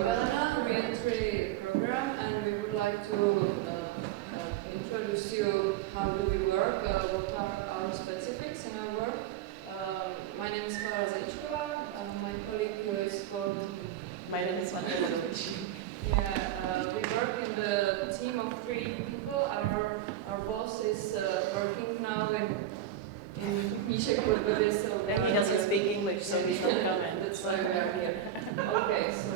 Magdalena re-entry program, and we would like to introduce you how do we work, what are our specifics in our work. My name is Klára Zajíčková, my colleague who is called... My name is Markéta. Yeah, we work in the team of 3 people. Our boss is working now in CHRPA, so and he doesn't speak English, so he's not coming. That's why we are here. Okay, so...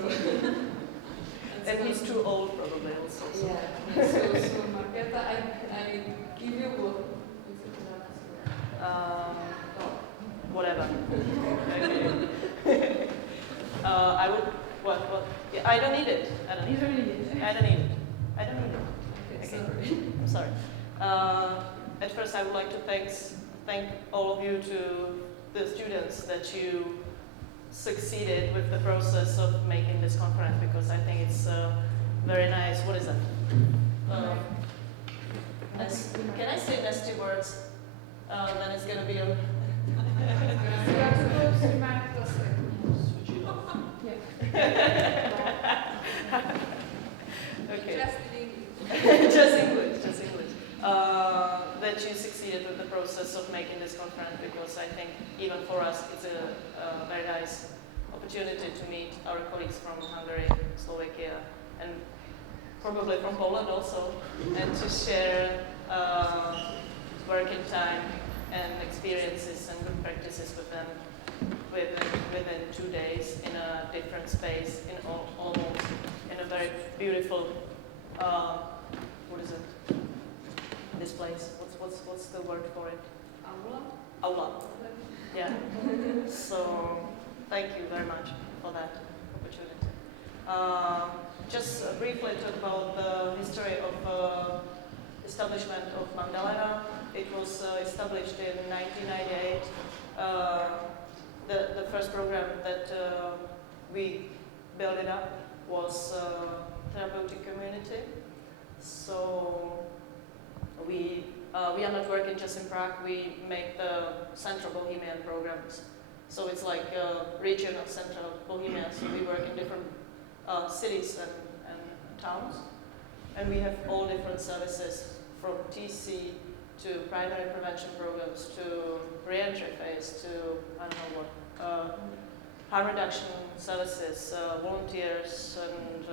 and he's too old probably also. So. Yeah, so Markéta, I give you what? Whatever. Okay. I would... What? Yeah, I don't need it. I don't need it. I don't need it. I don't need it. Okay, sorry. I'm sorry. At first I would like to thank all of you, to the students, that you succeeded with the process of making this conference, because I think it's very nice. What is that? Can I say nasty words? Then it's going to be a... Okay. Just English. That you succeeded with the process of making this conference, because I think even for us it's a very nice opportunity to meet our colleagues from Hungary, Slovakia, and probably from Poland also, and to share working time and experiences and good practices with them within 2 days in a different space, in almost in a very beautiful what is it? This place. What's the word for it? Aula. Yeah. So thank you very much for that opportunity. Just briefly talk about the history of establishment of Magdalena. It was established in 1998. The first program that we built it up was therapeutic community. So we are not working just in Prague. We make the Central Bohemian programs. So it's like a region of Central Bohemia. So we work in different cities and towns, and we have all different services, from TC to primary prevention programs to re-entry phase to I don't know what harm reduction services, volunteers and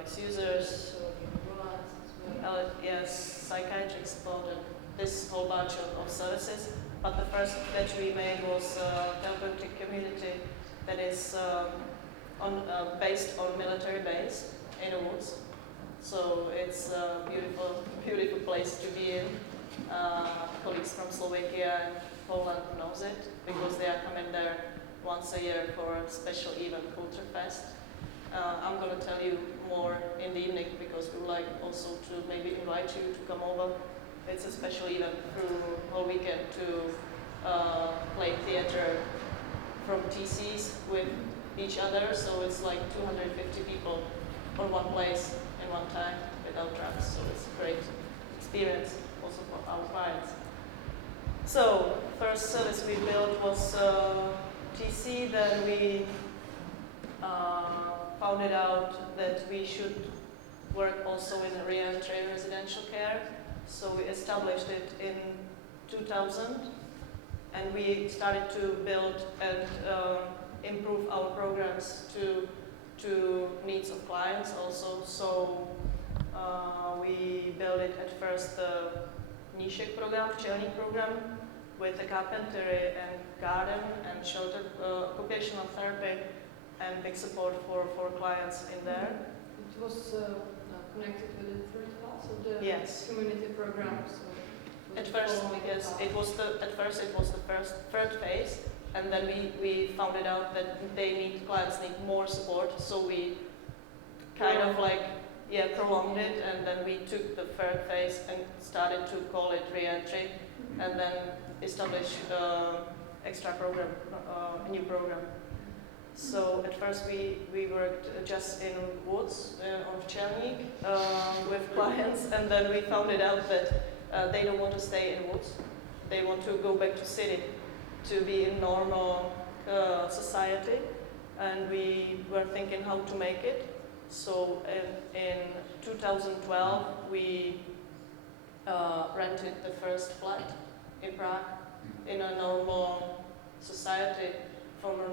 ex-users. Yes, psychiatric support, and this whole bunch of services. But the first that we made was therapeutic community that is based on military base in the woods. So it's a beautiful place to be in. Colleagues from Slovakia and Poland knows it, because they are coming there once a year for a special event, Culture Fest. I'm going to tell you more in the evening, because we would like also to maybe invite you to come over. It's a special event through whole weekend to play theater from TCs with each other. So it's like 250 people on one place in one time without drugs. So it's a great experience also for our clients. So first service we built was TC. Then we found it out that we should work also in re-entry residential care. So we established it in 2000, and we started to build and improve our programs to needs of clients also. So we built it at first the Nišek program, Včelník program, with the carpentry and garden and shelter, occupational therapy, and big support for clients in there. It was connected with the third class of the yes. community program. So at first it was the third phase, and then we found it out that clients need more support. So we kind of like prolonged it, and then we took the third phase and started to call it re-entry, and then established extra program, a new program. So at first we worked just in woods on Včelník with clients, and then we found it out that they don't want to stay in woods. They want to go back to city to be in normal society, and we were thinking how to make it. So in 2012 we rented the first flat in Prague in a normal society from a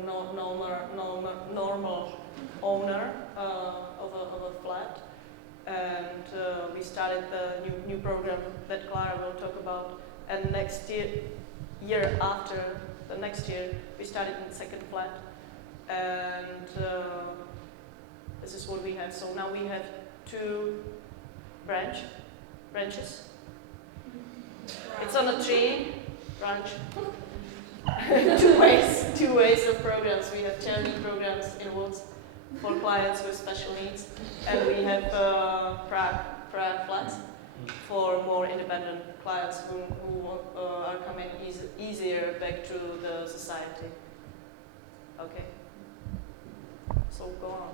normal owner of a flat, and we started the new program that Klára will talk about. And next year after the next year, we started in the second flat, and this is what we have. So now we have two branches. It's on a tree branch. two ways of programs. We have challenging programs in woods for clients with special needs, and we have Prague flats for more independent clients who are coming easier back to the society. Okay. So go on.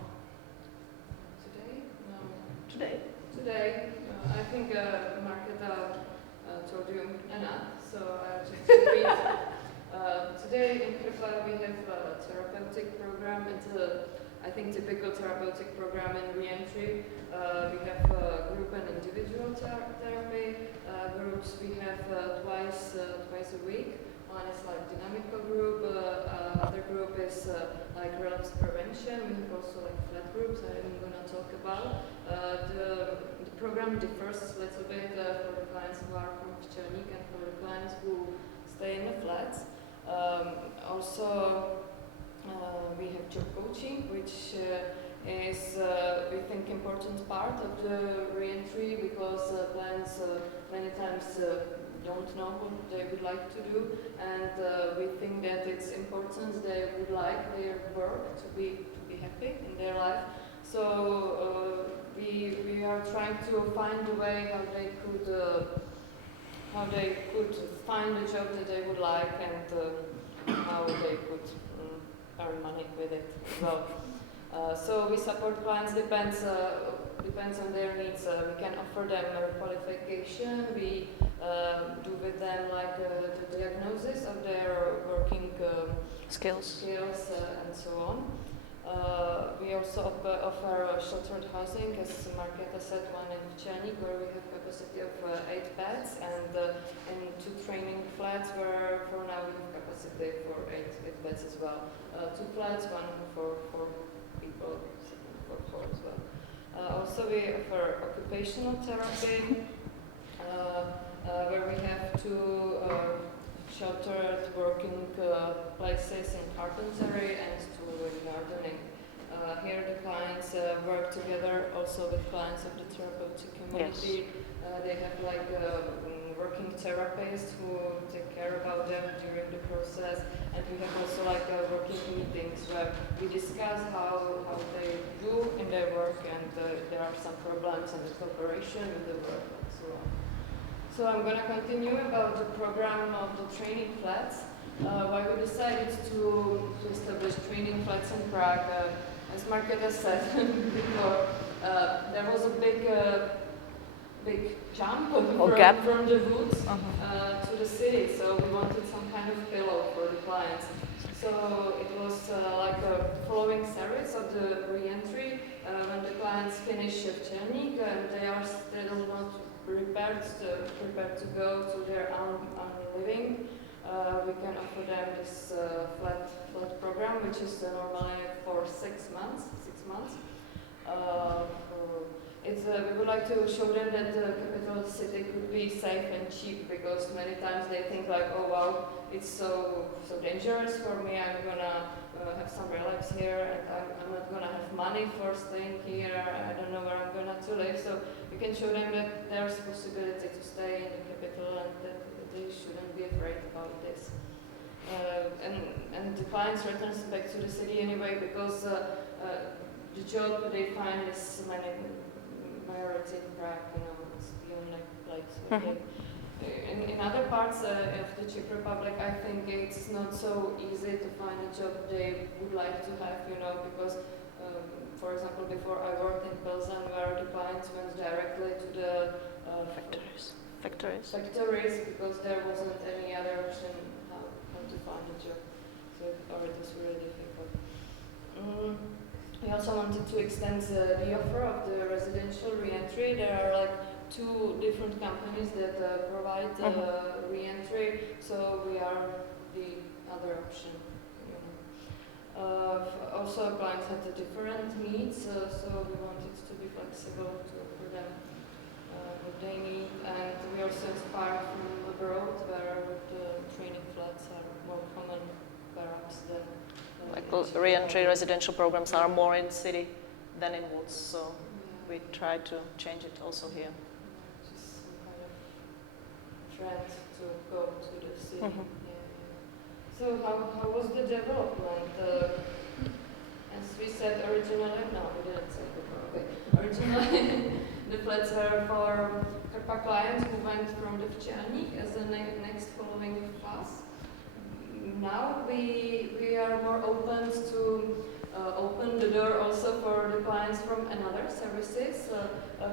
Today, I think Markéta told you enough, so I'll just repeat. Today in CHRPA we have a therapeutic program. It's I think typical therapeutic program in re-entry. We have group and individual therapy groups. We have twice a week. One is like dynamical group. Other group is like relapse prevention. We have also like flat groups I'm going to talk about. The program differs a little bit for the clients who are from CHRPA and for the clients who stay in the flats. Also, we have job coaching, which is, we think, important part of the re-entry because clients many times don't know what they would like to do, and we think that it's important they would like their work to be happy in their life. So we are trying to find a way how they could find a job that they would like and how they could earn money with it as well. So we support clients, depends on their needs. We can offer them a qualification. We do with them like the diagnosis of their working skills and so on. We also offer sheltered housing, as Markéta said, one in CHRPA where we have capacity of 8 beds, and in 2 training flats where for now we have capacity for 8 beds as well. 2 flats, one for 4 people, for 4 as well. Also we offer occupational therapy, where we have 2 sheltered working places in carpentry and 2 in gardening. Here the clients work together also with clients of the therapeutic community. Yes. They have like working therapists who take care about them during the process, and we have also like working meetings where we discuss how they do in their work, and there are some problems and the cooperation with the work and so on. So I'm going to continue about the program of the training flats. Why we decided to establish training flats in Prague. As Markéta said before, there was a big jump from the woods to the city, so we wanted some kind of pillow for the clients. So it was like a following series of the re-entry when the clients finish CHRPA and they are still not prepared to go to their own living. We can offer them this flat program, which is normally for 6 months. We would like to show them that the capital city could be safe and cheap, because many times they think like, oh wow, it's so dangerous for me. I'm gonna have some relapse here, and I'm not gonna have money for staying here. I don't know where I'm gonna to live. So we can show them that there's a possibility to stay in the capital and that they shouldn't be afraid about this. And the clients return back to the city anyway, because the job they find is majority in Prague, it's the only place. In other parts of the Czech Republic, I think it's not so easy to find a job they would like to have, because, for example, before I worked in Pilsen, where the clients went directly to the factories, because there wasn't any other option how to find a job. So it was really difficult. We also wanted to extend the offer of the residential re-entry. There are like 2 different companies that provide re-entry, so we are the other option. Also, clients had different needs, so we wanted to be flexible to offer them what they need, and we also inspired from abroad, where the training flats are more common perhaps than like re-entry residential programs are more in city than in woods, so we try to change it also here. Just some kind of trend to go to the city. So how was the development? As we said originally, no, we didn't say before. Okay. Originally, the flats were for CHRPA clients who went from the Včelník as the next following phase. Now we are more open to open the door also for the clients from another services.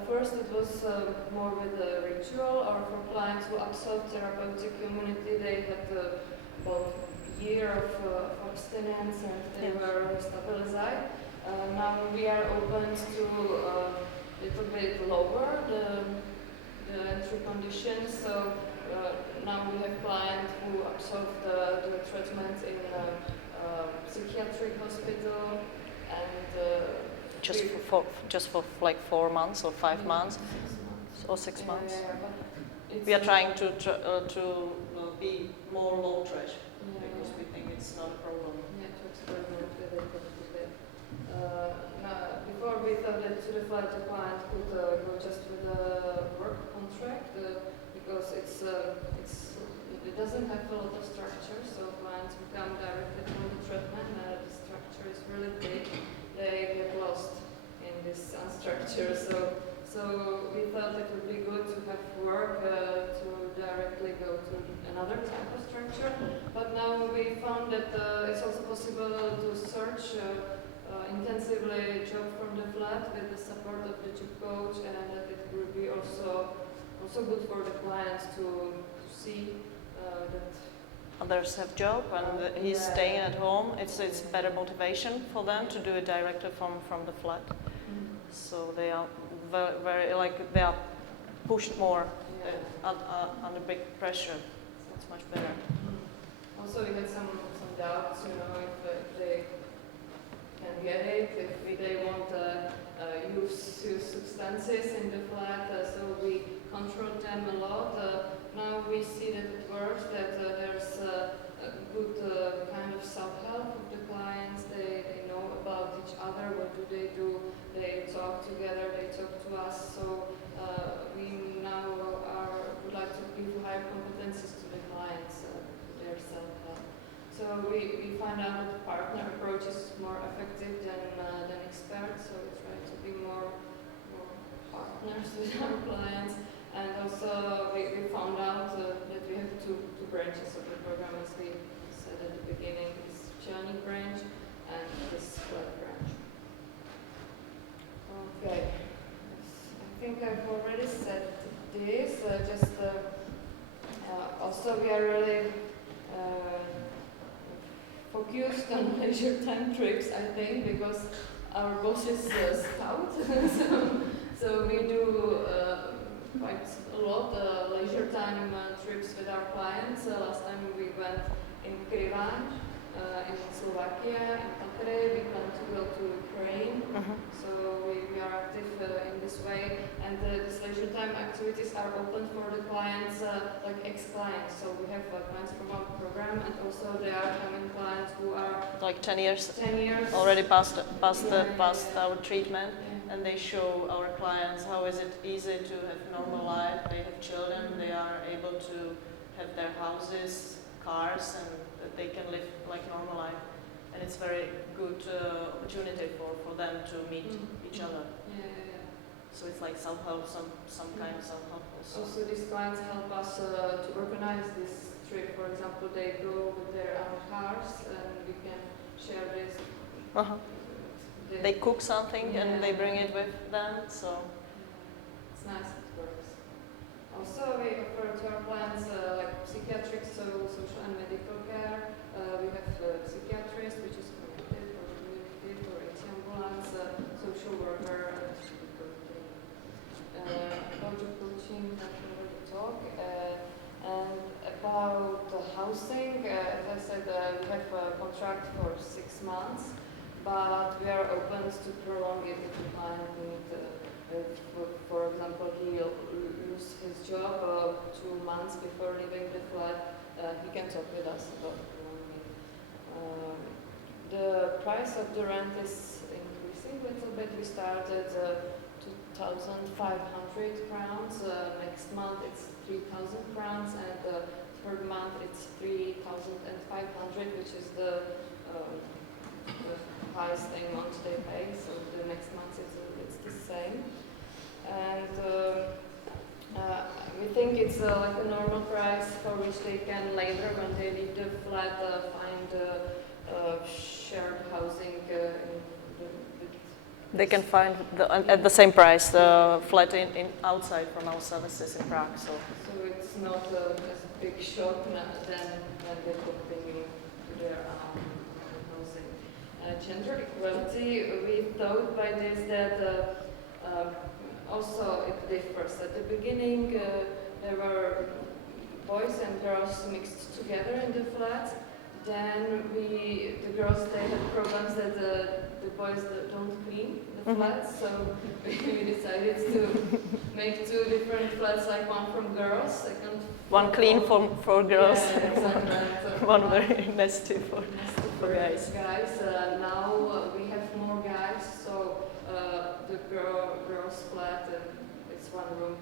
First it was more with a ritual, or for clients who absolved therapeutic community, they had about a year of abstinence and they were stabilized. Now we are open to a little bit lower the entry conditions. So now we have clients who absolved the treatment in psychiatric hospital, and just for like 4 months or 5 months 6 months. We are trying to be more low thresh because we think it's not a problem. Yeah, to experiment with it. Before we thought that to the flat the client could go just with a work contract because it doesn't have a lot of structure, so clients who come directly from the treatment, the structure is really big, they get lost in this unstructure. So we thought it would be good to have work to directly go to another type of structure. But now we found that it's also possible to search intensively job from the flat with the support of the job coach, and that it will be also good for the clients to see that others have job and he's staying at home. It's better motivation for them to do it directly from the flat. So they are very like they are pushed more under big pressure. So it's much better. Also, we had some doubts, if they can get it, if they want use substances in the flat. So we control them a lot. Now we see that it works, that there's a good kind of self-help of the clients. They know about each other, what do, they talk together, they talk to us. So we now would like to give higher competencies to the clients, their self-help. So we find out that the partner approach is more effective than experts, so we try to be more partners with our clients. And also we found out that we have two branches of the program, as we said at the beginning, this Včelník branch and this flat branch. Okay, I think I've already said this, also we are really focused on leisure time trips, I think, because our boss is scout, so we do quite a lot leisure time trips with our clients. Last time we went in Kriváň, in Slovakia, in Tatry. We plan to go to Ukraine, so we are active in this way. And these leisure time activities are open for the clients, like ex-clients. So we have clients from our program, and also there are coming clients who are like 10 years already past our treatment. And they show our clients how is it easy to have normal life. They have children, they are able to have their houses, cars, and that they can live like normal life. And it's very good opportunity for them to meet each other. So it's like self-help, some kind of self-help also. Also these clients help us to organize this trip. For example, they go with their own cars and we can share this. They cook something and they bring it with them, so it's nice, it works. Also, we offer to our clients like psychiatric, so social and medical care. We have psychiatrist, which is connected for the community, for 18 ambulance, social worker, about the coaching, I can already talk. And about the housing, as I said, we have a contract for 6 months, but we are open to prolong it if the client needs. For example, he'll lose his job 2 months before leaving the flat. He can talk with us about prolonging. The price of the rent is increasing a little bit. We started 2,500 crowns. Next month it's 3,000 crowns, and third month it's 3,500, which is the highest amount they pay. So the next month it's the same, and we think it's like a normal price for which they can later, when they leave the flat, find shared housing. They can find at the same price the flat in outside from our services in Prague. So it's not as big shock than when they continue to their housing. Gender equality, we thought by this that also it differs. At the beginning, there were boys and girls mixed together in the flat. Then the girls, they had problems that the boys don't clean the flats, so we decided to make 2 different flats, like one from girls, second one clean for girls, yeah, exactly. one very nasty for guys. Now we have more guys, so the girls flat, it's 1 room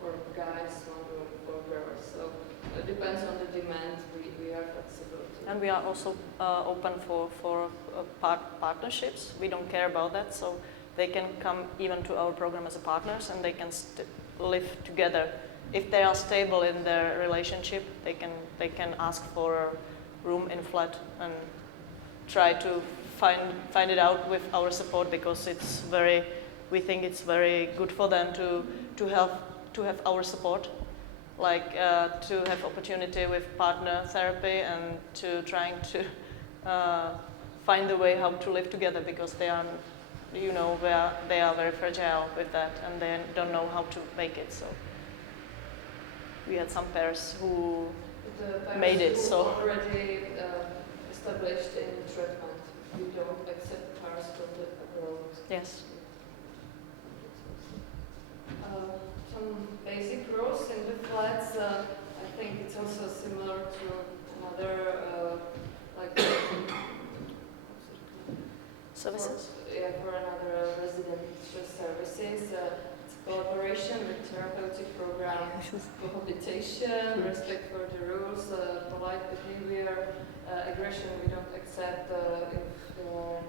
for guys, 1 room for girls. So it depends on the demand. We are flexible. And we are also open for partnerships. We don't care about that, so they can come even to our program as a partners, and they can live together. If they are stable in their relationship, they can ask for a room in flat and try to find it out with our support, because we think it's very good for them to have our support. Like to have opportunity with partner therapy and to trying to find a way how to live together, because they are, they are very fragile with that and they don't know how to make it. So we had some pairs who made it. So already established in treatment. We don't accept pairs from the abroad. Yes. Some basic rules in the flats. I think it's also similar to another services. For another residential services. It's collaboration with therapeutic program, cohabitation, respect for the rules, polite behavior, aggression. We don't accept if there are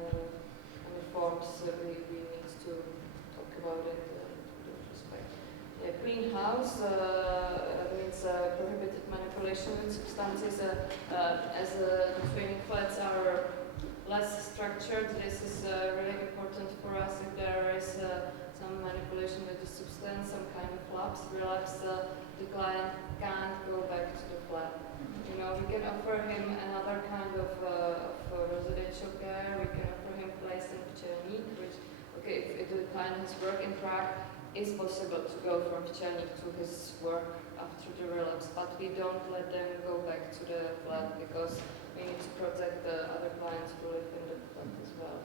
any forms. We need to talk about it. A clean house means prohibited manipulation with substances. As the training flats are less structured, this is really important for us. If there is some manipulation with the substance, some kind of relapse, the client can't go back to the flat. We can offer him another kind of residential care. We can offer him place in Včelník, which, if the client has work in Prague, it's possible to go from Včelník to his work after the relapse, but we don't let them go back to the flat because we need to protect the other clients who live in the flat as well.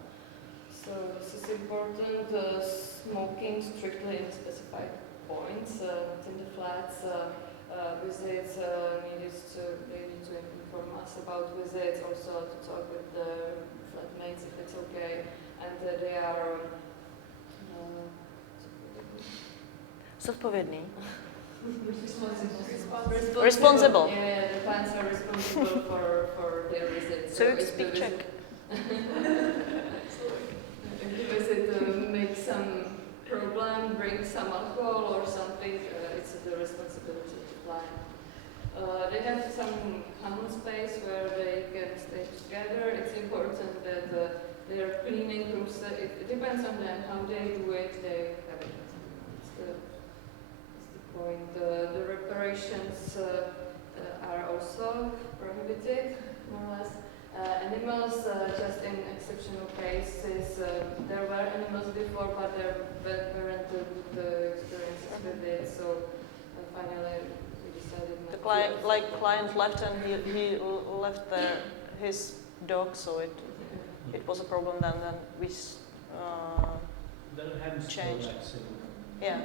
So this is important. Smoking strictly in specified points in the flats. Visits they need to inform us about visits, also to talk with the flatmates if it's okay, and they are zodpovědný. Responsible. Yeah, the clients are responsible for their visits. So you speak Czech. If the visit makes some problem, brings some alcohol or something, it's the responsibility of the client. They have some common space where they can stay together. It's important that their cleaning rooms, it depends on them, how they do it, they have it. It's the point. The reparations are also prohibited, more or less. Animals, just in exceptional cases, there were animals before, but there weren't the experiences with it, so finally we decided not The to. client left and he left his dog, so it was a problem then we changed. Yeah.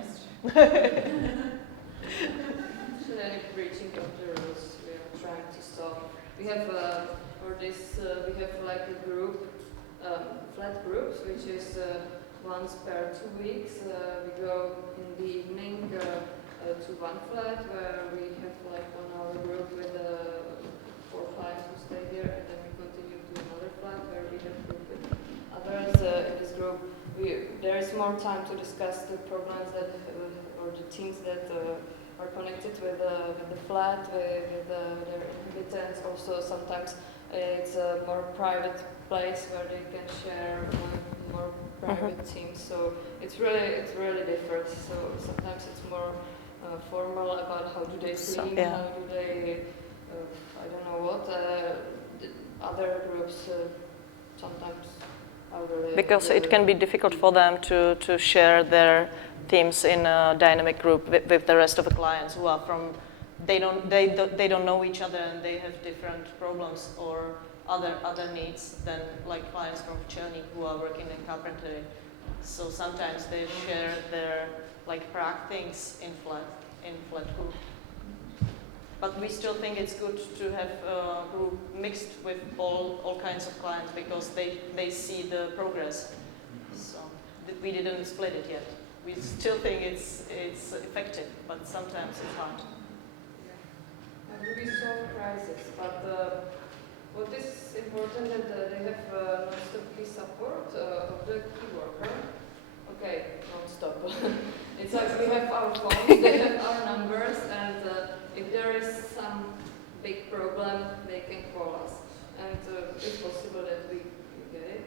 Should any breaching of the rules we are trying to stop. We have for this we have like a group, flat groups, which is once per 2 weeks. We go in the evening to one flat where we have like 1 hour group with 4 clients who stay here, and then we continue to another flat where we have group with others. In this group, there is more time to discuss the problems that or the things that are connected with the flat, with their inhabitants. Also, sometimes it's a more private place where they can share more private things. So it's really different. So sometimes it's more formal about how do they clean, how do they, I don't know what. Other groups sometimes are really because it can be difficult for them to share their themes in a dynamic group with the rest of the clients who are from, they don't know each other and they have different problems or other needs than like clients from Chelsea who are working in carpentry. So sometimes they share their like Prague things in flat group. But we still think it's good to have a group mixed with all kinds of clients because they see the progress. So we didn't split it yet. We still think it's effective, but sometimes it's hard. Yeah. We solve crisis, but what is important is that they have non-stop key support of the key worker. Okay, non-stop. It's like we have our phones, they have our numbers, and if there is some big problem, they can call us. And it's possible that we get it,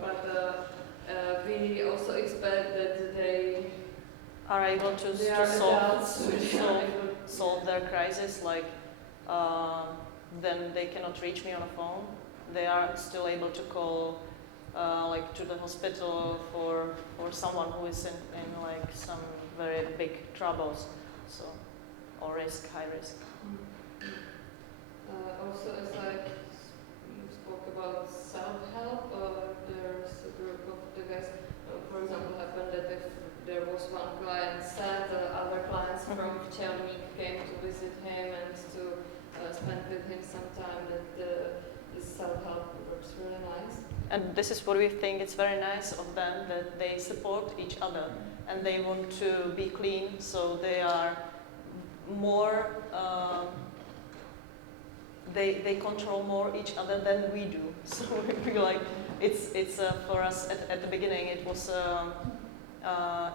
but we also expect that they are able to solve their crisis, like then they cannot reach me on a phone. They are still able to call like to the hospital for someone who is in like some very big troubles, so or high risk. Also, as I spoke about self-help, there's a group of the guys. For example, happened that if there was one client sad, other clients from Chelsea came to visit him and to spend with him some time. That this self-help works really nice. And this is what we think it's very nice of them, that they support each other and they want to be clean, so they are more, they control more each other than we do. So we like, it's for us at the beginning it was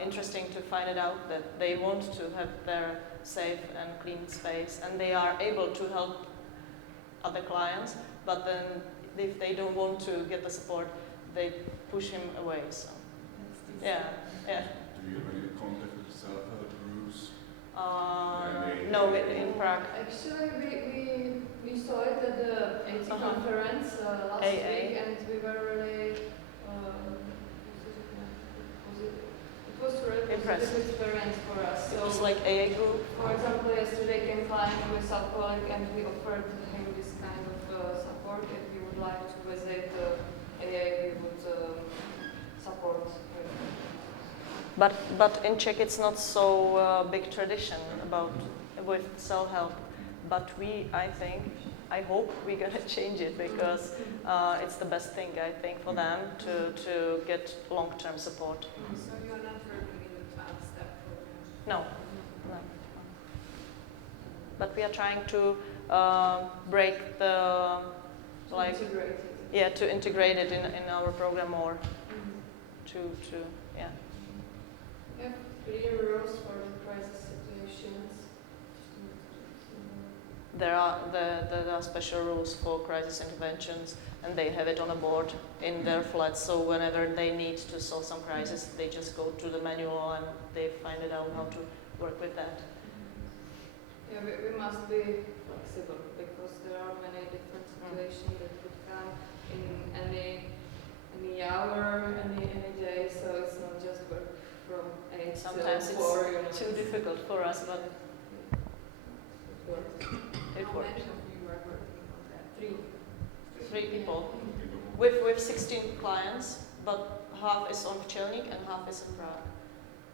interesting to find it out that they want to have their safe and clean space and they are able to help other clients, but then if they don't want to get the support, they push him away. So, yeah. Do you have any contact with self-help groups? No, in Prague. Actually, we saw it at the AT conference last week, and we were really it was really positive experience for us. So it was like AA group. For example, yesterday came client with alcoholic, and we offered him this kind of support. If he would like to visit AA, we would support him. But in Czech it's not so big tradition with self-help. But I hope we're gonna change it because it's the best thing I think for them to get long-term support. So you're not working in the 12-step program? No. But we are trying to break the to integrate it in our program more. You have clear rules for the crisis situations. There are special rules for crisis interventions, and they have it on a board in their flats. So whenever they need to solve some crisis, they just go to the manual and they find it out how to work with that. Yeah, we must be flexible because there are many different situations that could come in any hour, any day. So it's not just work from 8 Sometimes till 4. You know. it's too difficult for us, but It works. it How works. many of you are working on that? 3. 3 people. With 16 clients, but half is on Včelník and half is in Prague.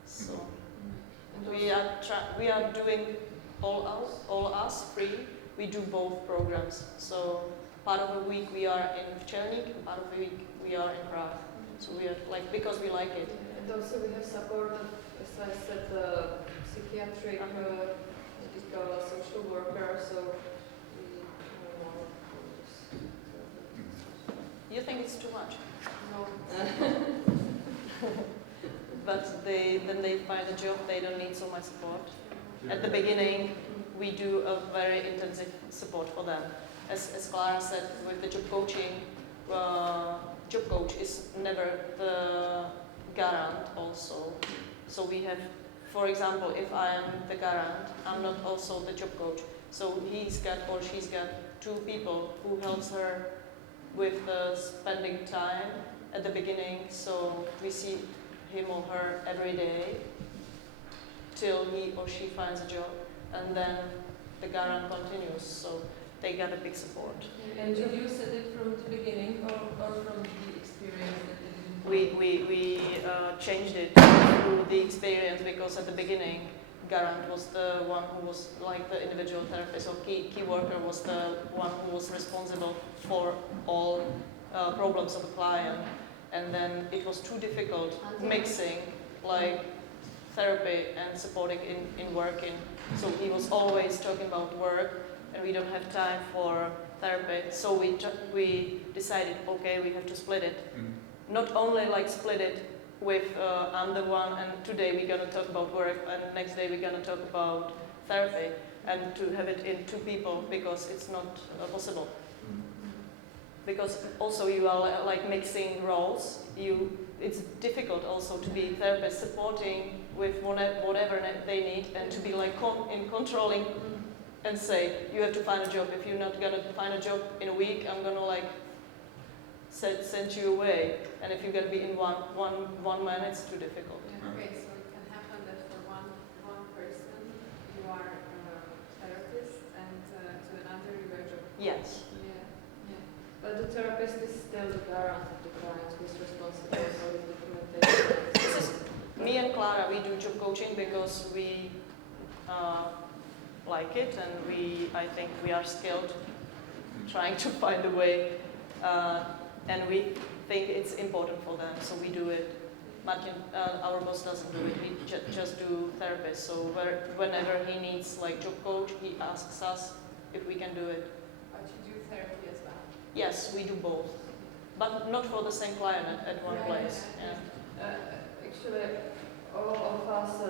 So And we are doing all us free. We do both programs. So part of the week we are in Včelník and part of the week we are in Prague. So we are like, because we like it. And also we have support of, as I said, psychiatric, medical, social worker. So we know more of this. You think it's too much? No. But then they find a job, they don't need so much support. At the beginning, we do a very intensive support for them. As Klára said, with the job coaching, job coach is never the garant also. So we have, for example, if I am the garant, I'm not also the job coach. So he's got or she's got 2 people who helps her with spending time at the beginning. So we see him or her every day till he or she finds a job, and then the garant continues. So they got a big support. And did you set it from the beginning or from the experience that they didn't? We changed it through the experience, because at the beginning, garant was the one who was like the individual therapist, or key worker was the one who was responsible for all problems of a client. And then it was too difficult mixing like therapy and supporting in working. So he was always talking about work, and we don't have time for therapy. So we decided, okay, we have to split it. Not only like split it with I'm the one, and today we're gonna talk about work, and next day we're gonna talk about therapy, and to have it in 2 people, because it's not possible. Because also you are like mixing roles. It's difficult also to be therapist supporting with whatever they need, and to be like controlling and say you have to find a job. If you're not gonna find a job in a week, I'm gonna like send you away. And if you're gonna be in one man, it's too difficult. Yeah, okay, so it can happen that for one person you are a therapist, and to another you are a job. Yes. But the therapist is still the garant of the client who is responsible for the documentation. Me and Klára, we do job coaching because we like it, and I think we are skilled trying to find a way, and we think it's important for them, so we do it. Martin, our boss, doesn't do it. We just do therapist. So whenever he needs like job coach, he asks us if we can do it. But you do therapy as well? Yes, we do both, but not for the same client at one place. Yeah. Actually, all of us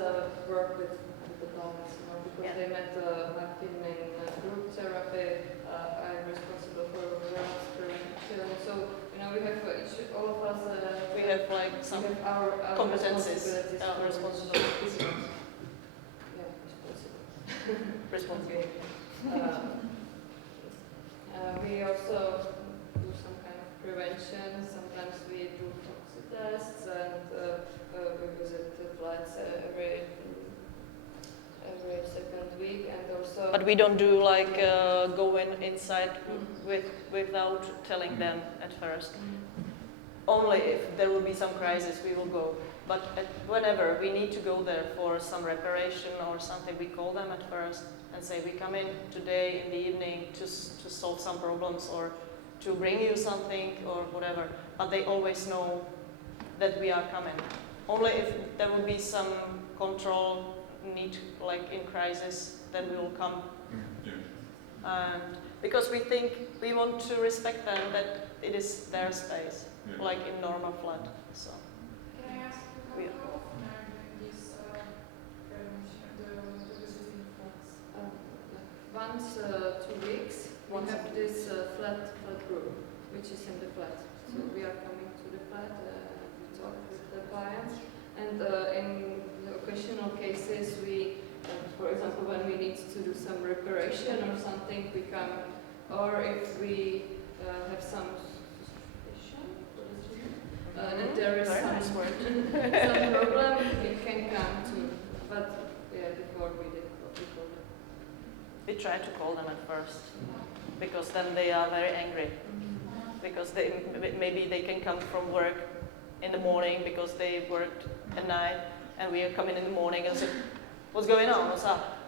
work with the clients, because they met Martin in group therapy. I'm responsible for relapse prevention. So we have all of us. We have like some we have our competencies, responsibilities. Yeah, Responsible. We also do some kind of prevention. Sometimes we do toxic tests, and we visit the flats every second week, and also. But we don't do like go inside without telling them at first. Only if there will be some crisis, we will go. But whenever we need to go there for some reparation or something, we call them at first and say, we come in today in the evening to solve some problems or to bring you something or whatever. But they always know that we are coming. Only if there will be some control need, like in crisis, then we will come. And because we think we want to respect them, that it is their space, like in normal flat. So. Can I ask you how often are you doing this the visiting flats? Once 2 weeks, we have this flat group, which is in the flat. So we are coming to the flat, we talk with the clients, and in the occasional cases we for example, when we need to do some reparation or something, we come, or if we have some suspicion, that there is some problem, we can come to, but yeah, before we did call them. We tried to call them at first, because then they are very angry. Because maybe they can come from work in the morning because they worked at night, and we come in the morning and say, what's going on, what's up?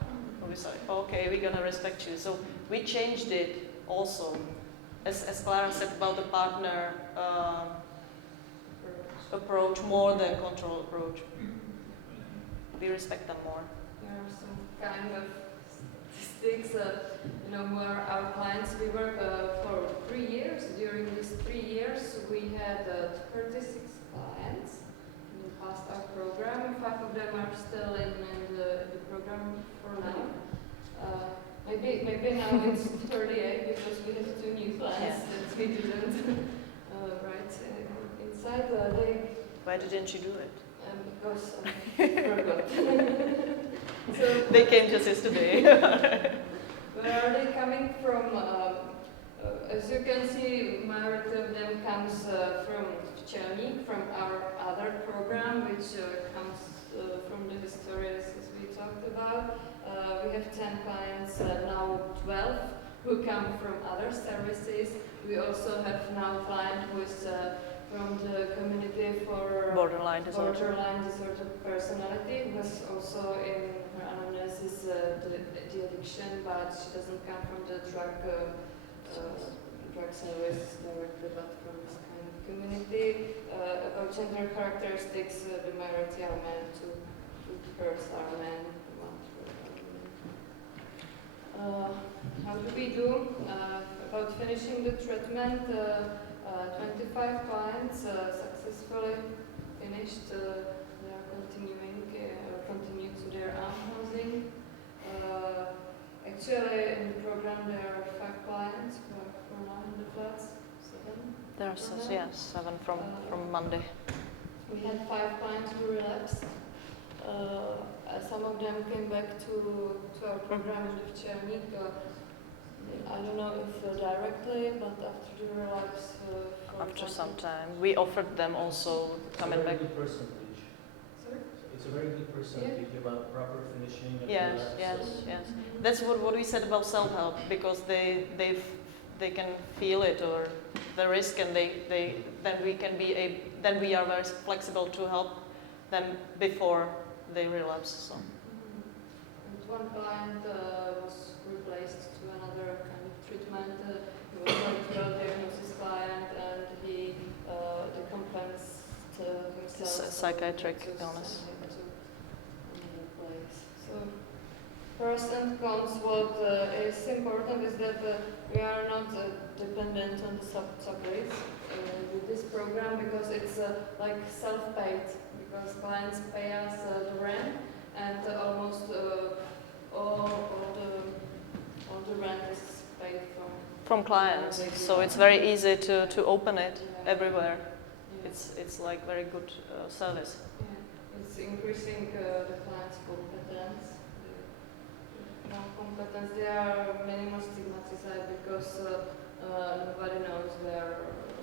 And we say, okay, we're gonna respect you. So we changed it also, as Klára said about the partner approach more than control approach. We respect them more. There are some kind of statistics, who are our clients. We work for 3 years. During these 3 years, we had 36 clients who passed our program. 5 of them are still in the program for now. Maybe now it's 38 because we have 2 new clients that we didn't write inside. Why didn't you do it? Because I forgot. So they came just yesterday. Where are they coming from? As you can see, majority of them comes from CHRPA, from our other program, which comes from the historians as we talked about. We have 10 clients, now 12, who come from other services. We also have now a client who is from the community for borderline disorder personality, who was also in her anamnesis the addiction, but she doesn't come from the drug service directly, but from this kind of community. About gender characteristics, the majority are men, 2/3 are men, 1/3 are women. How do we do? About finishing the treatment, 25 clients successfully finished. They are continue to their housing. Actually, in the program there are 5 clients who are for now in the flats. 7. There are 7 from Monday. We had 5 clients who relapsed. Some of them came back to our program in CHRPA. I don't know if directly, but after the relapse. After some time, we offered them also coming back. Good percentage. Sorry? It's a very good percentage about proper finishing. And Yes. Mm-hmm. That's what we said about self-help, because they can feel it or the risk, and then we are very flexible to help them before they relapse. So. And one client was replaced to another kind of treatment. He was a well diagnosis client, and he decompensed himself. Psychiatric illness. To another place. So, pros and cons. What is important is that we are not dependent on the subsidies with this program, because it's like self-paid. Because clients pay us the rent, and almost all the rent is paid from clients. So it's very easy to open it everywhere. Yeah. It's like very good service. Yeah. It's increasing the client's competence. Non-competence, they are many more stigmatized because nobody knows where.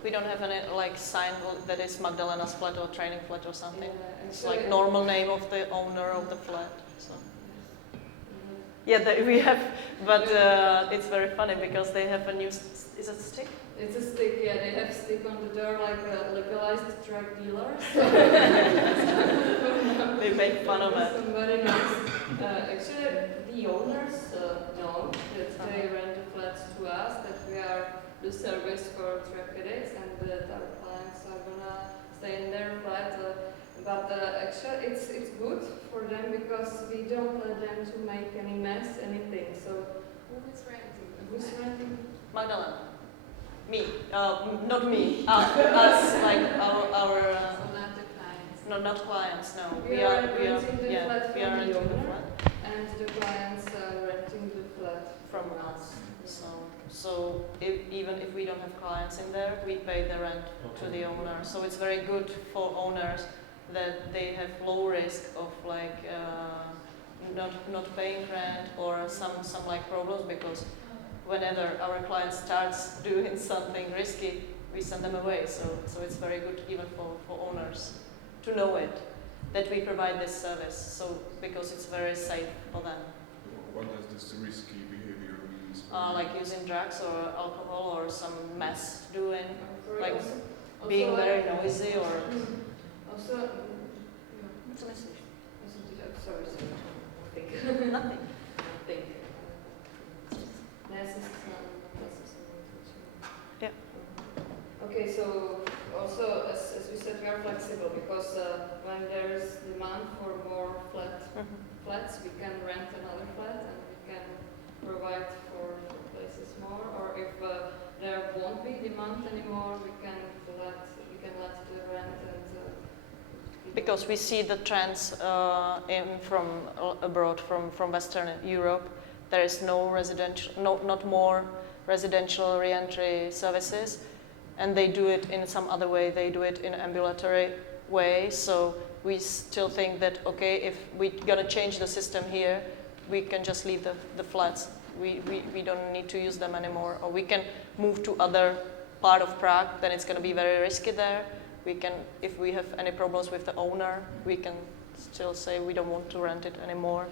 We don't have any like sign that is Magdalena's flat or training flat or something. Yeah, it's like normal name of the owner of the flat. So. Yeah, we have, but it's very funny because they have a new. Is it stick? It's a stick. Yeah, they have stick on the door like legalized drug dealers. They make fun of it. Somebody knows. Actually, the owners know that they rent the flats to us. That we are the service for tragedies, and that our clients are gonna stay in their flat. But actually, it's good for them because we don't let them to make any mess, anything. So Who is renting? who's renting? Magdalena. Me. Not me. Us, like our. So not the clients. No, not clients. No, We are renting the flat we are from the renting the owner, flat and the clients are renting the flat from us. So even if we don't have clients in there, we pay the rent to the owner. So it's very good for owners that they have low risk of like not paying rent or some like problems, because whenever our client starts doing something risky, we send them away. So it's very good even for owners to know it, that we provide this service. So because it's very safe for them. What does this risky behavior mean? Like using drugs or alcohol or some mess doing, For like also being like- very noisy or. Also, What's the message? sorry, think. Nothing. Think. Yes, it's not necessary. Yeah. Okay, so also as we said, we are flexible because when there is demand for more flats, we can rent another flat and we can provide for places more. Or if there won't be demand anymore, we can let the rent and. Because we see the trends from abroad, from Western Europe, there is not more residential re-entry services, and they do it in some other way. They do it in an ambulatory way. So we still think that okay, if we're gonna change the system here, we can just leave the flats. We don't need to use them anymore, or we can move to other part of Prague. Then it's gonna be very risky there. We can, if we have any problems with the owner, we can still say we don't want to rent it anymore.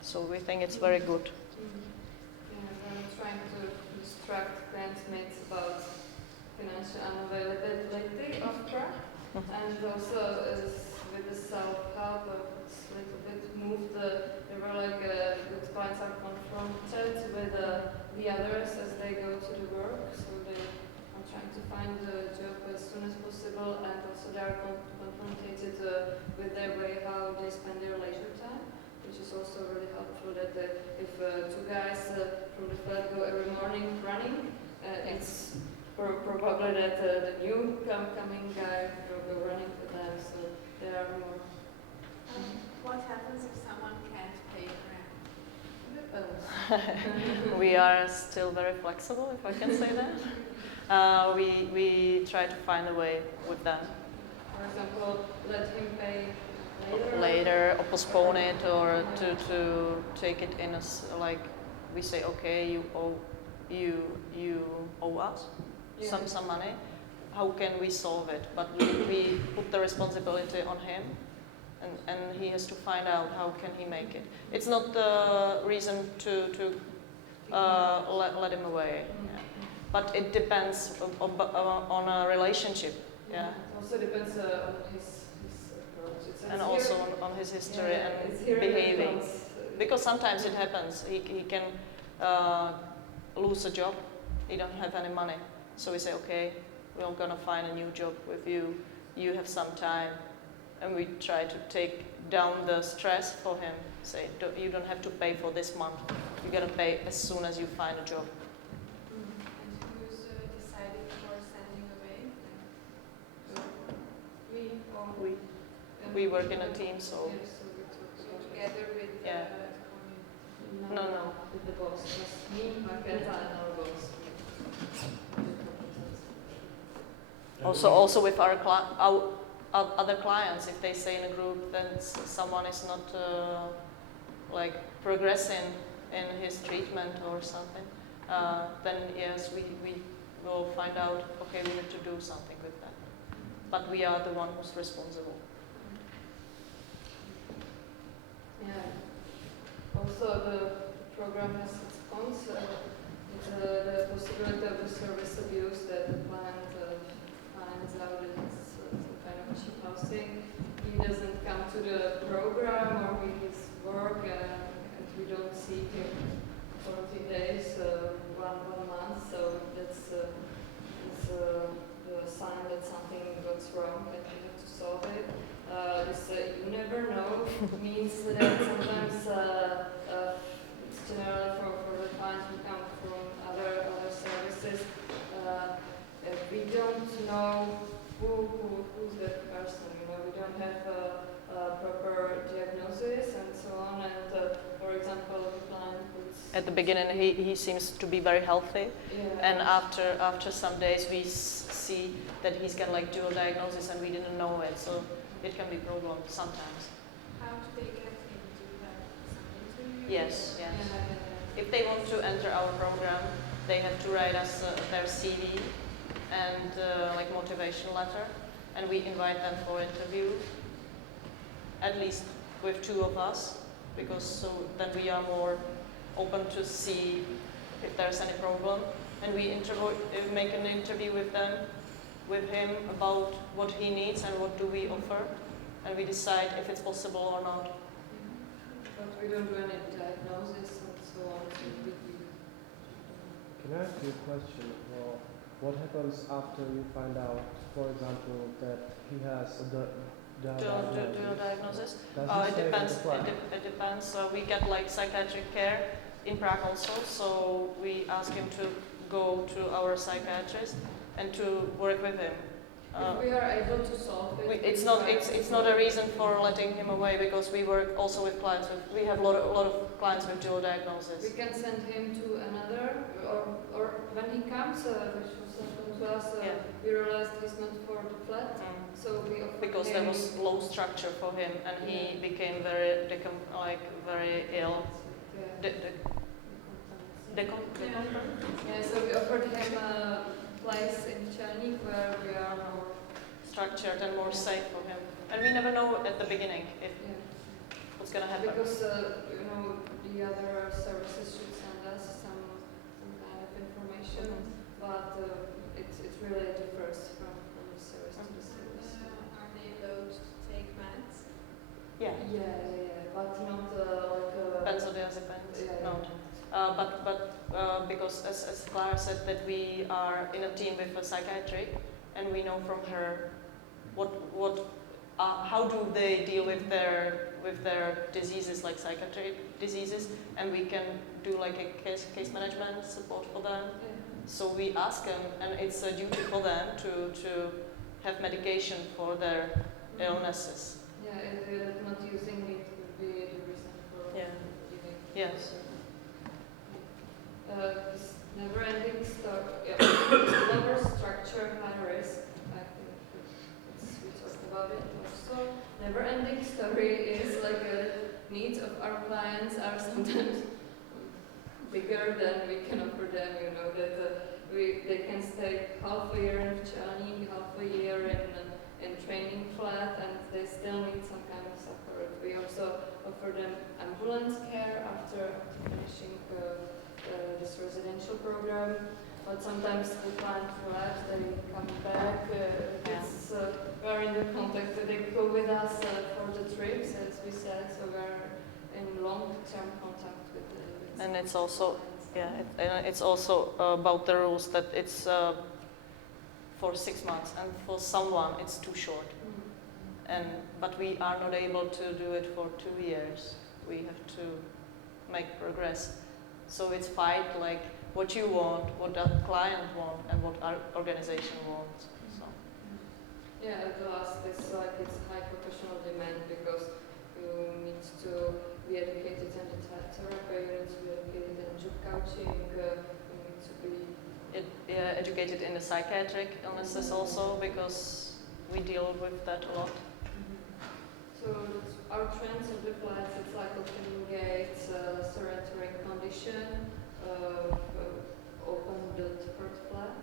So we think it's very good. Yeah, I'm trying to distract grantmates about financial unavailability of Prague, and also with the self-help, it's a little bit moved. There were like good clients are confronted with the others as they go to the work, so they are trying to find a job as soon as possible, and also they are confronted with their way how they spend their leisure time, which is also really helpful. That if two guys from the flat go every morning running, it's probably that the new coming guy will go running for them, so there are more. What happens if someone can't pay rent? We are still very flexible, if I can say that. We try to find a way with them. For example, let him pay Later, or postpone it, or to take it in as like we say, okay, you owe us some money. How can we solve it? But we put the responsibility on him, and he has to find out how can he make it. It's not the reason to let him away. Yeah. But it depends on a relationship. Yeah. It also depends on his approach. And also on his history and behaving. Because sometimes it happens. He can lose a job. He don't have any money. So we say, okay, we're gonna find a new job with you. You have some time, and we try to take down the stress for him. Say, you don't have to pay for this month. You're gonna pay as soon as you find a job. And who's deciding for sending away? We work in a team, so Together with Yeah. the community. No. With the boss, just me, Markéta, and our boss. also with our other clients, if they say in a group that someone is not like progressing in his treatment or something, then yes, we will find out, okay, we need to do something with that. But we are the one who's responsible. Yeah. Also, the program has its cons. The possibility of the service abuse that the client finds out that it's some kind of cheap housing. He doesn't come to the program or his work, and we don't see him 14 days, 1 month. So that's it's the sign that something goes wrong and we have to solve it. This you never know means that sometimes it's generally for the clients who come from other services. We don't know who's that person. We don't have a proper diagnosis and so on. And for example, the client puts At the beginning, he seems to be very healthy, and after some days, we see that he's got like dual diagnosis, and we didn't know it. So it can be a problem sometimes. How do they get him to have something Yes, yes. If they want to enter our program, they have to write us their CV and like motivation letter, and we invite them for interview, at least with 2 of us, because so then we are more open to see if there's any problem, and we make an interview with him about what he needs and what do we offer, and we decide if it's possible or not. But we don't do any diagnosis and so on. Can I ask you a question? Well, what happens after you find out, for example, that he has a diagnosis? Does he It depends. stay in the flat? It depends. We get like psychiatric care in Prague also, so we ask him to go to our psychiatrist and to work with him. If we are able to solve it, it's not a reason for letting him away, because we work also with clients. We have a lot of clients with dual diagnosis. we can send him to another, or when he comes, which was happened to us, we realized he's not for the flat, so we offered because him. there was low structure for him, and he became very ill. So we offered him a place in Černík where we are more structured and more safe for him. And we never know at the beginning if what's going to happen. Because the other services should send us some kind of information, but it really differs from the service to the service. Are they allowed to take meds? Yeah, but not like benzodiazepines. No. But because as Klára said, that we are in a team with a psychiatric, and we know from her how do they deal with their diseases, like psychiatric diseases, and we can do like a case management support for them. So we ask them, and it's a duty for them to have medication for their illnesses. Not using it would be the reason for giving. Yes. This never-ending lower structure, high risk. I think we talked about it also. Never-ending story is like needs of our clients are sometimes bigger than we can offer them. That they can stay half a year in Černík, half a year in training flat, and they still need some kind of support. We also offer them ambulance care after finishing this residential program, but sometimes the client relapse, they come back, we're in the contact, they go with us for the trips, as we said, so we're in long-term contact with the and it's also it's also about the rules that it's for 6 months, and for someone it's too short. But we are not able to do it for 2 years. We have to make progress. So it's fight like what you want, what the client wants, and what our organization wants. So. At last it's high professional demand, because you need to be educated in the therapy, you need to be educated in job coaching, you need to be educated in the psychiatric illnesses also, because we deal with that a lot. So our trends of the flats, it's like opening gates, surrendering condition, open the third flat,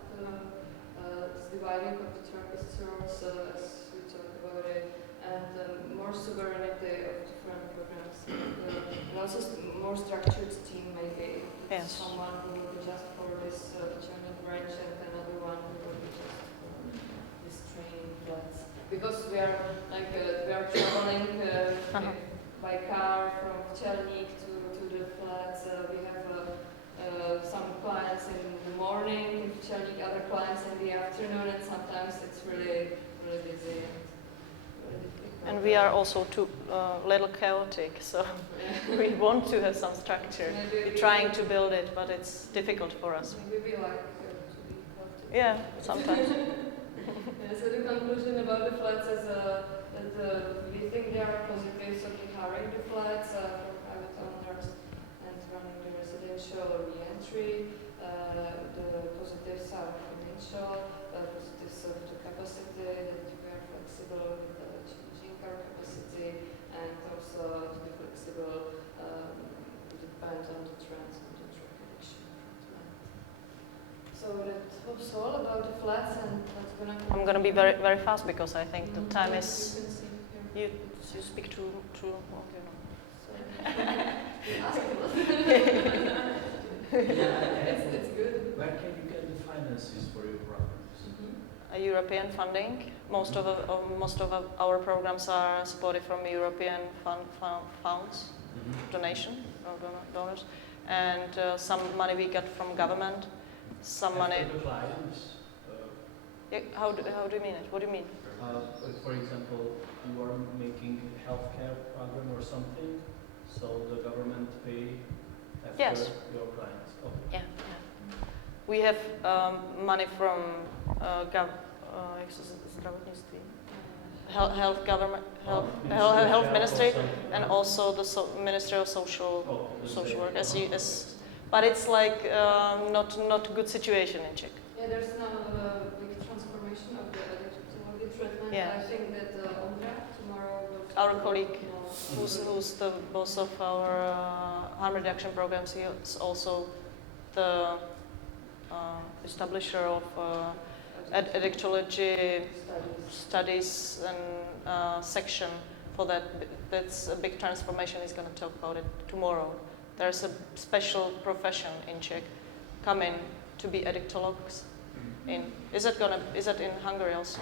it's dividing of the therapist roles, as we talked about it, and more sovereignty of different programs. And also more structured team, maybe. Yes. Someone who will be just for this Černík branch, and another one who will be just for this training flats. Because we are traveling by car from Černík to the flats. We have some clients in the morning in Černík, other clients in the afternoon, and sometimes it's really busy. And we are also too little chaotic, so we want to have some structure. We're trying to build it, but it's difficult for us. Maybe we like to be chaotic. Yeah, sometimes. So the conclusion about the flats is that we think there are positives of hiring the flats for private owners and running the residential re-entry. The positives are financial, positives of the capacity, that we are flexible with changing our capacity, and also to be flexible with of soul about the flats and what's gonna come. I'm going to be very, very fast because I think the time is. You can see here. You speak too long, you know. You asked it's good. Where can you get the finances for your programs? A European funding. Most of our programs are supported from European funds, donation, donors, and some money we get from government. Some money. For the clients. Yeah, how do you mean it? What do you mean? For example, you are making a healthcare program or something, so the government pay after Yes. your clients. Okay. Yeah. We have money from health ministry, and also the Ministry of Social Work. But it's like not good situation in Czech. Yeah, there's no big transformation of the electricity treatment. Yeah. I think that Ondra tomorrow will. Our colleague, who's the boss of our harm reduction programs, he is also the establisher of addictology studies and section for that. That's a big transformation. He's going to talk about it tomorrow. There's a special profession in Czech coming to be addictologues. Is that in Hungary also?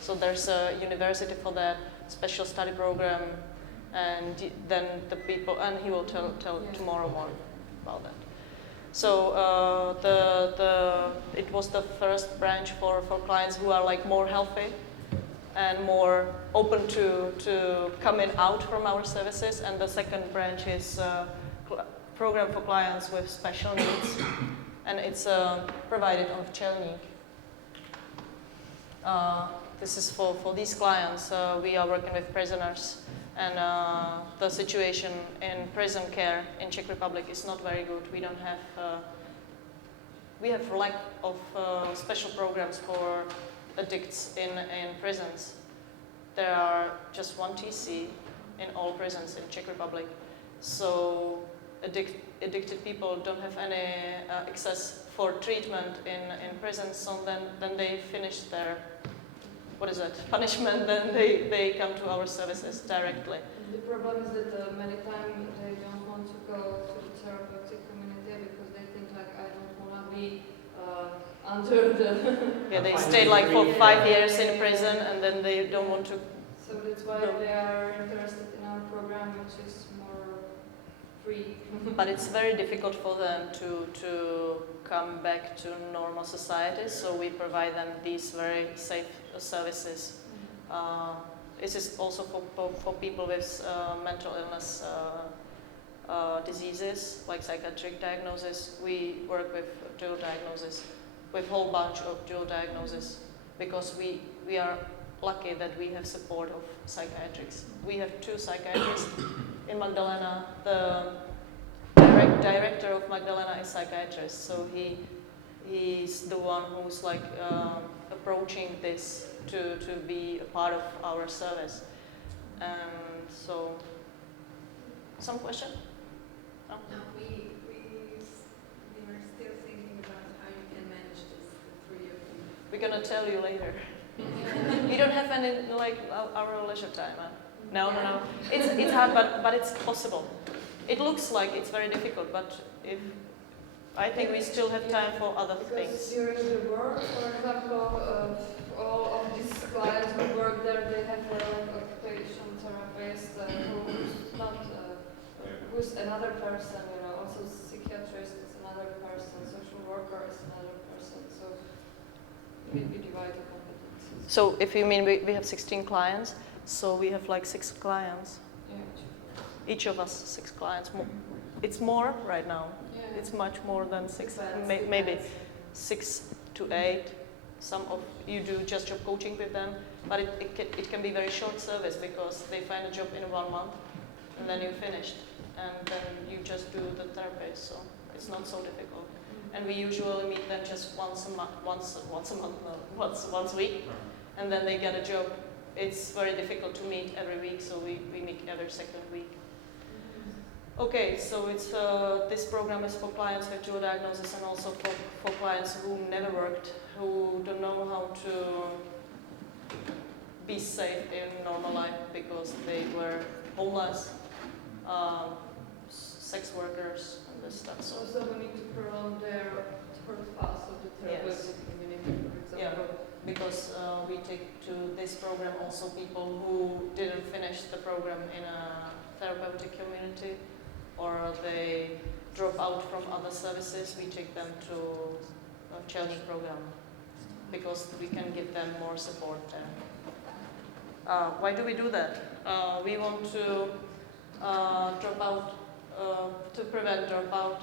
So there's a university for that special study program, and then the people, and he will tell tomorrow more about that. So it was the first branch for clients who are like more healthy and more open to coming out from our services, and the second branch is program for clients with special needs, and it's provided on Čelník. This is for these clients. We are working with prisoners, and the situation in prison care in Czech Republic is not very good. We don't have we have lack of special programs for addicts in prisons. There are just one TC in all prisons in Czech Republic, so addicted people don't have any access for treatment in prisons. So then they finish their punishment. Then they come to our services directly. The problem is that many times they don't want to go to the therapeutic community because they think like I don't want to be under the. Yeah, they stay like for 5 years in prison and then they don't want to. So that's why they are interested in our program, which is more free. But it's very difficult for them to come back to normal society. So we provide them these very safe services. This is also for people with mental illness diseases, like psychiatric diagnosis. We work with dual diagnosis, with whole bunch of dual diagnosis, because we are lucky that we have support of psychiatrists. We have 2 psychiatrists in Magdalena. The director of Magdalena is psychiatrist, so he's the one who's like approaching this to be a part of our service. And so, some question? No? No, we were still thinking about how you can manage this, the 3 of you. We're gonna tell you later. You don't have any like our leisure time, huh? No. It's hard, but it's possible. It looks like it's very difficult, but I think we still have time for other Because things. during the work, for example, all of these clients who work there, they have their own occupation therapist who's another person, also psychiatrist is another person, social worker is another person, so we divide the competencies. So if you mean we have 16 clients, so we have like 6 clients. Yeah. Each of us 6 clients. It's more right now. Yeah. It's much more than 6, Depends. maybe 6 to 8. Some of you do just job coaching with them, but it can be very short service because they find a job in 1 month and then you're finished, and then you just do the therapy. So it's not so difficult. And we usually meet them just once a week, and then they get a job. It's very difficult to meet every week, so we meet every second week. Okay, so it's this program is for clients with dual diagnosis and also for clients who never worked, who don't know how to be safe in normal life because they were homeless, sex workers and this stuff. So Also, we need to prolong their path of the therapeutic community, for example. because we take to this program also people who didn't finish the program in a therapeutic community or they drop out from other services, we take them to a CHRPA program because we can give them more support there. Why do we do that? We want to drop out, to prevent dropout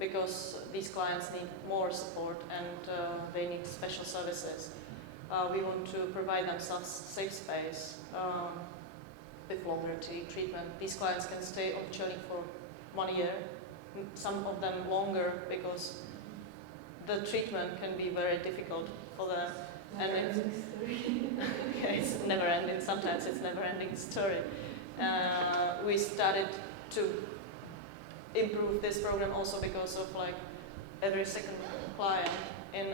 because these clients need more support and they need special services. We want to provide them some safe space with longer treatment. These clients can stay on CHRPA for 1 year, some of them longer because the treatment can be very difficult for them. And it's never ending, sometimes it's never ending story. We started to improve this program also because of like every second client in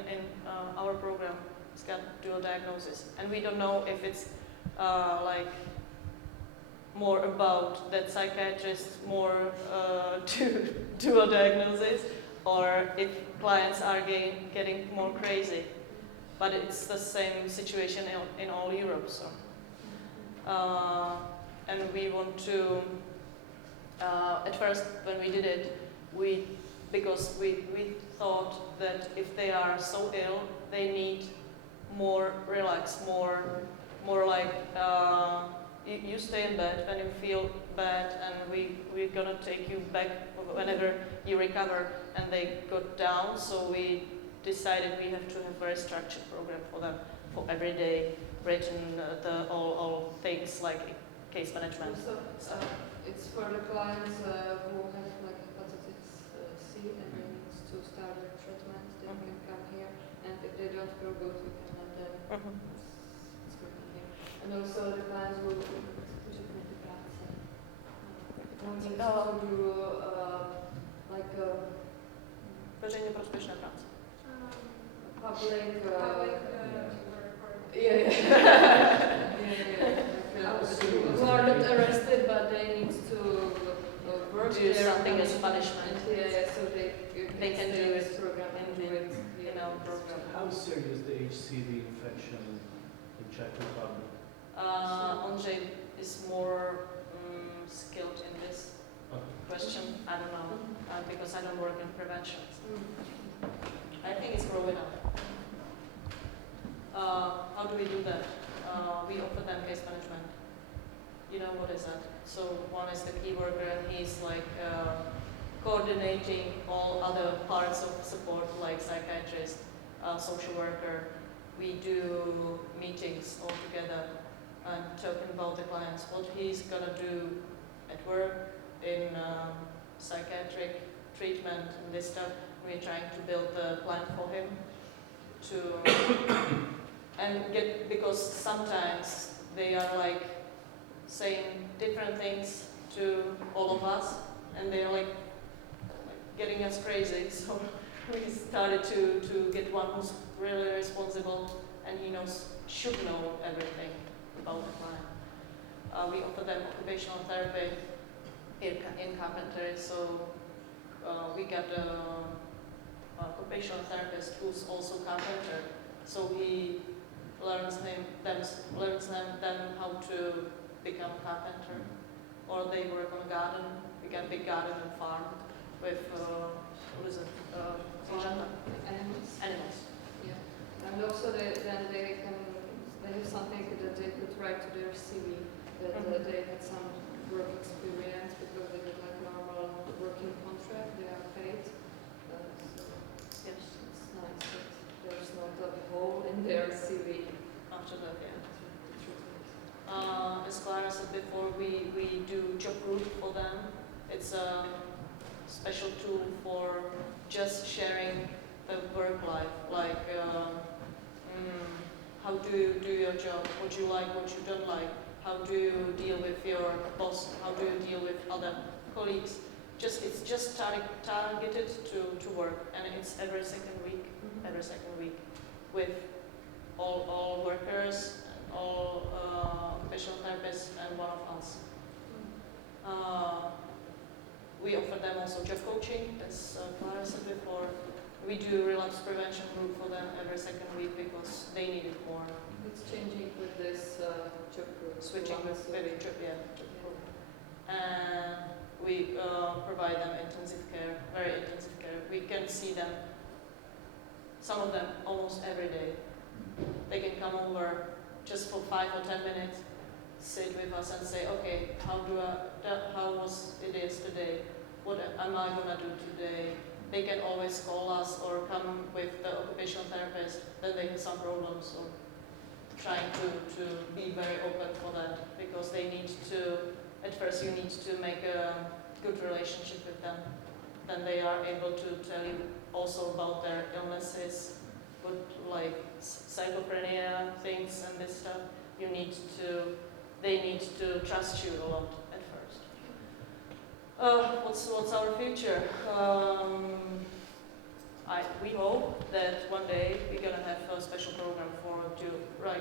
our program has got dual diagnosis. And we don't know if it's like more about that psychiatrist more to dual diagnosis or if clients are getting more crazy. But it's the same situation in all Europe. So, and we want to. At first, when we did it, because we thought that if they are so ill, they need more relax, more like you stay in bed when you feel bad, and we're gonna take you back whenever you recover. And they got down, so we decided we have to have very structured program for them, for everyday written all things like case management. Also, it's for the clients who have like hepatitis C and they need to start their treatment. They can come here, and if they don't feel good, we can let them. It's working here. And also the clients who need to do like Veřejně prospěšné práce. public work. who are not arrested but they need to work Do there something as punishment. so they can do this program and do it in our program. How serious the HCV infection in Czech Republic? Ondřej is more skilled in this question. I don't know because I don't work in prevention. I think it's growing up. How do we do that? We offer them case management. You know what is that? So one is the key worker, and he's like coordinating all other parts of support, like psychiatrist, social worker. We do meetings all together and talking about the clients, what he's gonna do at work, in psychiatric treatment and this stuff. We're trying to build the plan for him to and get, because sometimes they are like saying different things to all of us and they're like getting us crazy. So we started to get one who's really responsible and he should know everything about the client. We offer them occupational therapy in carpentry, so we got a occupational therapist who's also carpenter, so he learns them how to become carpenter, or they work on a garden. We got a big garden and farm with animals. Yeah, and also they have something that they could write to their CV that they had some work experience because they did like normal working contract. They are paid. So Yes. it's nice that there's not a hole in their CV. After that, yeah. As Klára said before, we do job route for them. It's a special tool for just sharing the work life, like how do you do your job, what you like, what you don't like, how do you deal with your boss, how do you deal with other other colleagues. It's just targeted to work, and it's every second week with all workers and all occupational therapists and one of us. We offer them also job coaching, as Klára said before. We do relapse prevention group for them every second week because they need it more. It's changing with this job group. Switching with job group. And we provide them intensive care, very intensive care. We can see them, some of them almost every day. They can come over just for 5 or 10 minutes, sit with us and say, okay, how was it today? What am I gonna do today? They can always call us or come with the occupational therapist, then they have some problems, or trying to be very open for that, because they need to, at first you need to make a good relationship with them. Then they are able to tell you also about their illnesses, but like schizophrenia things and this stuff. They need to trust you a lot at first. What's our future? We hope that one day we're gonna have a special program for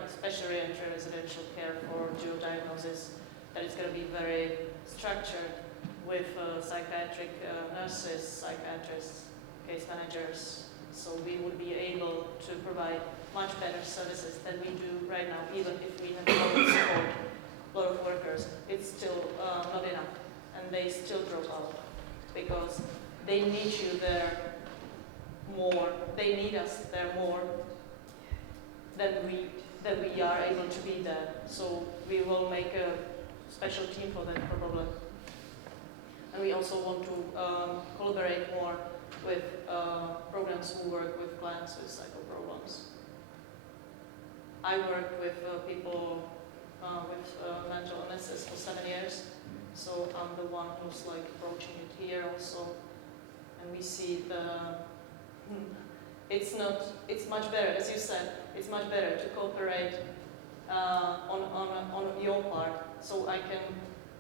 special entry residential care for dual diagnosis. That is gonna be very structured with psychiatric nurses, psychiatrists, case managers. So we would be able to provide much better services than we do right now, even if we have a lot of support, a lot of workers. It's still not enough, and they still drop out because they need you there more. They need us there more than we are able to be there. So we will make a special team for that probably. And we also want to collaborate more with programs who work with clients with psycho problems. I worked with people with mental illnesses for 7 years, so I'm the one who's like approaching it here also. And we see it's much better, as you said, it's much better to cooperate on your part, so I can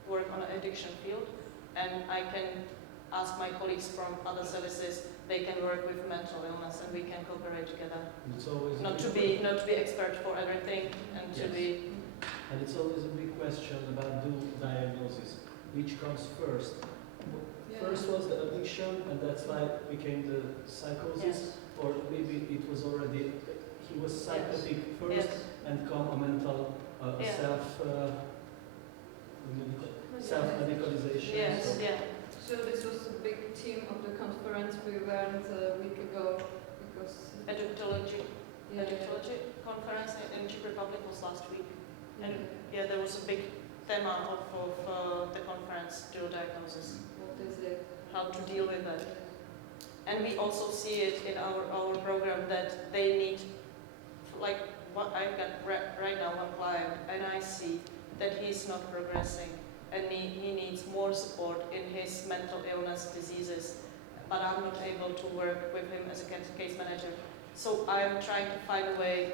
work on an addiction field, and I can ask my colleagues from other services, they can work with mental illness, and we can cooperate together. It's always not to be expert for everything, and to be. And it's always a big question about dual diagnosis. Which comes first? First was the addiction, and that's why it became the psychosis, or maybe it was already, he was psychotic first and come a mental self-medicalization. Yes, so. So this was a big theme of the conference we went a week ago, because Addictology conference in Czech Republic was last week. And there was a big theme of the conference, dual diagnosis. What is it? How to deal with that. And we also see it in our program that they need, like what I've got right now, one client, and I see that he's not progressing, and he needs more support in his mental illness diseases, but I'm not able to work with him as a case manager. So I'm trying to find a way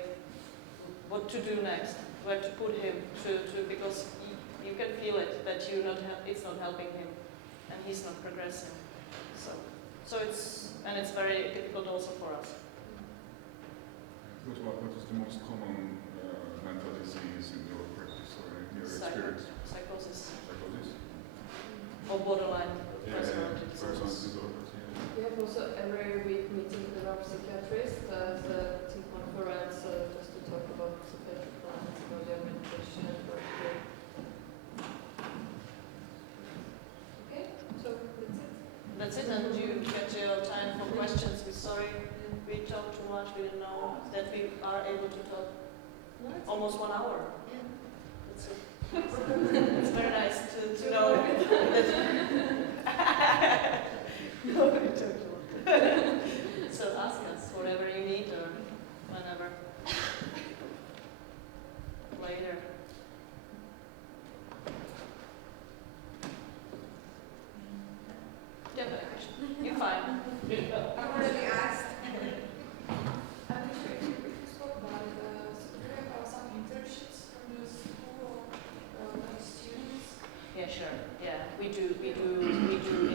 what to do next, where to put him to because you can feel it that it's not helping him, and he's not progressing. So it's very difficult also for us. What is the most common mental disease in your practice or in your experience? Psychosis. Psychosis? Or borderline personality disorders. We have also every week meeting with our psychiatrist as a team conference just to talk about psychiatric plans, about their medication, what to do. Okay, so that's it, and you get your time for questions. We're sorry we talked too much, we didn't know that we are able to talk almost 1 hour. That's it. It's very nice to know that nobody talked a lot. So ask us whatever you need or whenever. Later. Yeah, you're fine. I've already asked. I'm not sure if you spoke about it. So do you have some internships from the school or students? Yeah, sure. Yeah, we do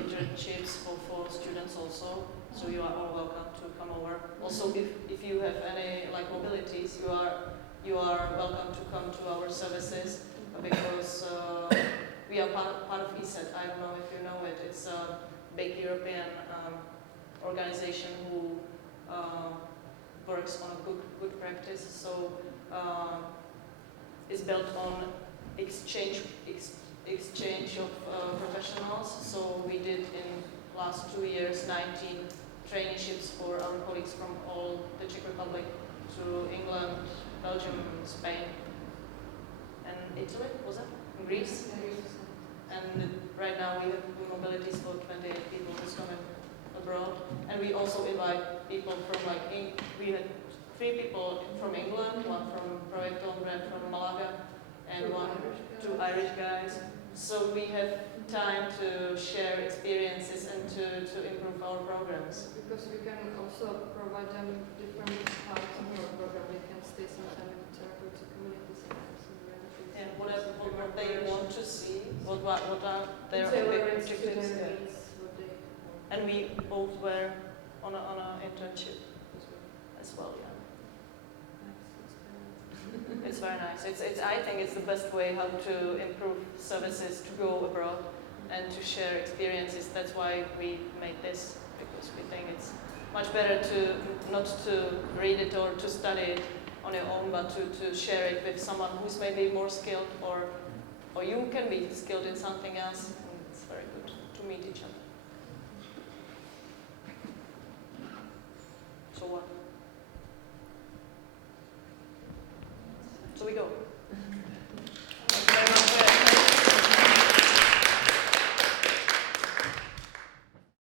internships for students also. So you are all welcome to come over. Also, if you have any like mobilities, you are welcome to come to our services because we are part of ESET. I don't know if you know it. It's a big European organization who works on good practice. So it's built on exchange of professionals. So we did in last 2 years 19 traineeships for our colleagues from all the Czech Republic to England, Belgium, Spain, and Italy, was it? And Greece? And right now we have mobilities for 28 people who's coming abroad. And we also invite people from we had 3 people from England, 1 from Proyecto Hombre from Malaga, and 2 Irish guys. So we have time to share experiences and to improve our programs. Because we can also provide them different parts of our program. They can stay sometime in therapeutic communities and have some relatives. And what they want to see, what are their objectives. Yeah. And we both were on an internship as well. Yeah. It's very nice. I think it's the best way how to improve services, to go abroad and to share experiences. That's why we made this, because we think it's much better to not to read it or to study it on your own, but to share it with someone who's maybe more skilled, or you can be skilled in something else. And it's very good to meet each other. So what? So we go.